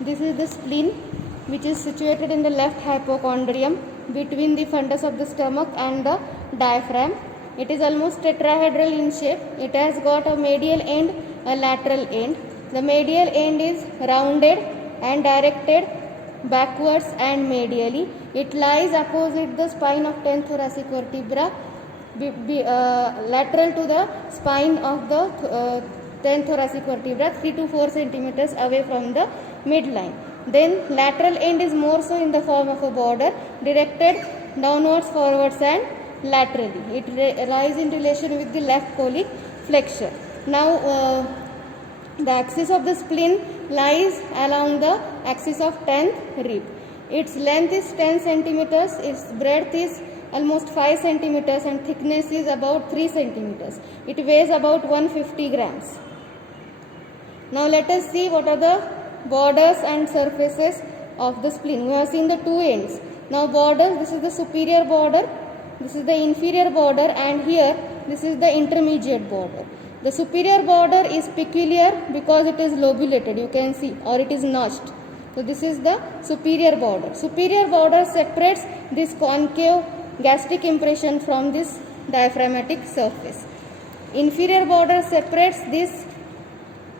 This is the spleen, which is situated in the left hypochondrium between the fundus of the stomach and the diaphragm. It is almost tetrahedral in shape. It has got a medial end, a lateral end. The medial end is rounded and directed backwards and medially. It lies opposite the spine of 10th thoracic vertebra, lateral to the spine of the 10th thoracic vertebra, 3 to 4 centimeters away from the midline. Then lateral end is more so in the form of a border directed downwards, forwards and laterally. It lies in relation with the left colic flexure. Now the axis of the spleen lies along the axis of 10th rib. Its length is 10 centimeters, its breadth is almost 5 centimeters and thickness is about 3 centimeters. It weighs about 150 grams. Now let us see what are the borders and surfaces of the spleen. We have seen the two ends. Now borders, this is the superior border, this is the inferior border, and here this is the intermediate border. The superior border is peculiar because it is lobulated, you can see, or it is notched. So this is the superior border. Superior border separates this concave gastric impression from this diaphragmatic surface. Inferior border separates this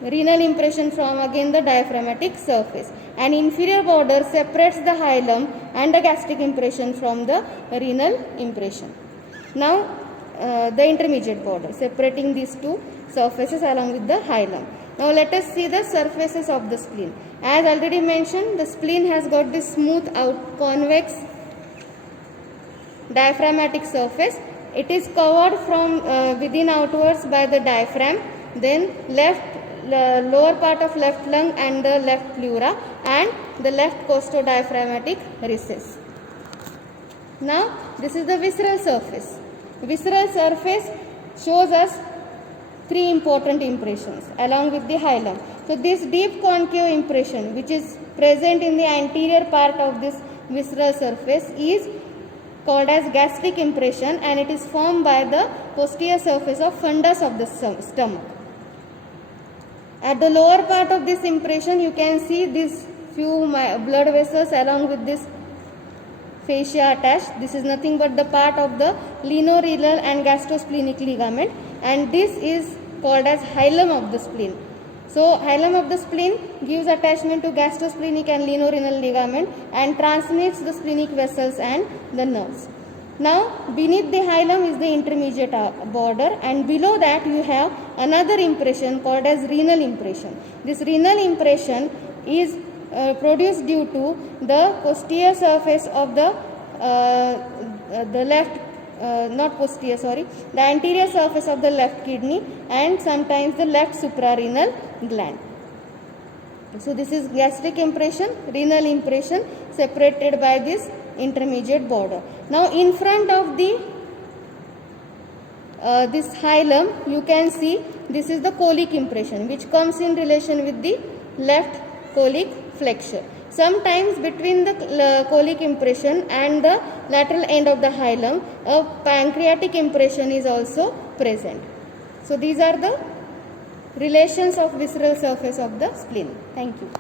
renal impression from again the diaphragmatic surface, and inferior border separates the hilum and the gastric impression from the renal impression. Now the intermediate border separating these two surfaces along with the hilum. Now let us see the surfaces of the spleen. As already mentioned, the spleen has got this smooth out convex diaphragmatic surface. It is covered from within outwards by the diaphragm, then lower part of left lung and the left pleura and the left costodiaphragmatic recess. Now this is the visceral surface. Visceral surface shows us three important impressions along with the hilum. So this deep concave impression which is present in the anterior part of this visceral surface is called as gastric impression, and it is formed by the posterior surface of fundus of the stomach. At the lower part of this impression you can see these few blood vessels along with this fascia attached. This is nothing but the part of the lienorenal and gastrosplenic ligament, and this is called as hilum of the spleen. So hilum of the spleen gives attachment to gastrosplenic and lienorenal ligament and transmits the splenic vessels and the nerves. Now beneath the hilum is the intermediate border, and below that you have another impression called as renal impression. This renal impression is produced due to the posterior surface of the anterior surface of the left kidney and sometimes the left suprarenal gland. So this is gastric impression, renal impression separated by this intermediate border. Now in front of the this hilum you can see this is the colic impression which comes in relation with the left colic flexure. Sometimes between the colic impression and the lateral end of the hilum, a pancreatic impression is also present. So these are the relations of visceral surface of the spleen. Thank you.